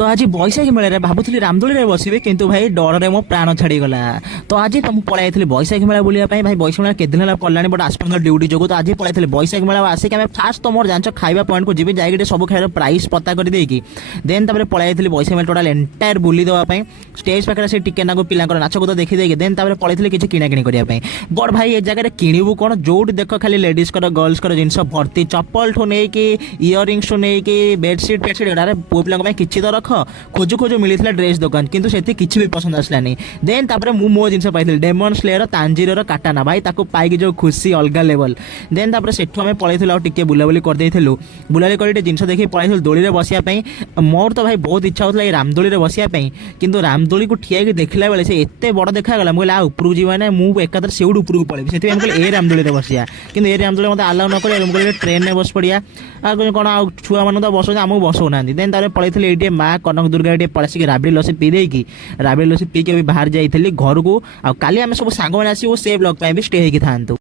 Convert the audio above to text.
तो आज बैशाखी मेला भावुली रामदोली बसबे किंतु भाई डर मो प्राण छाड़ीगला। तो आज तुम पलि बैशाखी मेला बुलाया भाई बैशाखी मेला केदिन है पड़ानी बट आसपा ड्यूटी जो तो आज पलि बैशाखी मेला आसिक आम फास्ट तो मोर जान खाଇବା पॉइंट को जी जाए सब खाइबार प्राइस पता कर देकी देन पलि बैशाखी मेला टोटाल एंटायर बुली देवाई स्टेज पाखे से टिके ना पिला नाच कूद देखी देकी देन पलि किसी किणाकिणी करने बट भाई ये जगह किणु कौन जो देख खाली लेडीज गर्ल्स जिन भर्ती चप्पल ठू नहीं कि इयरिंग्स ठू नहीं कि बेडसीट पेडसीट एडारे पुओ पिला किसी तो रख खोजु खोजु मिलता ड्रेस दुकान किंतु से किसी भी पसंद आसलानी देन मो जिन पाई डेमन स्लेयर तांजीर काटाना भाई ताको पाई जो खुशी अलग लेवल देन सेठू आम पलैलु टे बुलाबुली करदेलु बुलाबुली कर जिन देखिए पलैलु दोली में बसापी मोर तो भाई बहुत इच्छा होता है रामदोली में बसापी किंतु रामदोली को ठिया देखला बेले से एत बड़ देखागला मुझे उपरକୁ जीवा ना मुझे एकादर से उपरକୁ पलैबी से ए रामदोली में बसिया कि ए रामदोली मत आलाउ न कर ट्रेन में बस पड़िया कौन आ छुआ मान तो बसो आमको बसौना देन पलैली ये माँ कनक दुर्गा टे पलसिक राबड़ी लसी पी देकी राबड़ी लसी पी के भी बाहर जाइली घर को आ काली आम सब सांग मैंने आसो से ब्लॉग भी स्टे होगी था।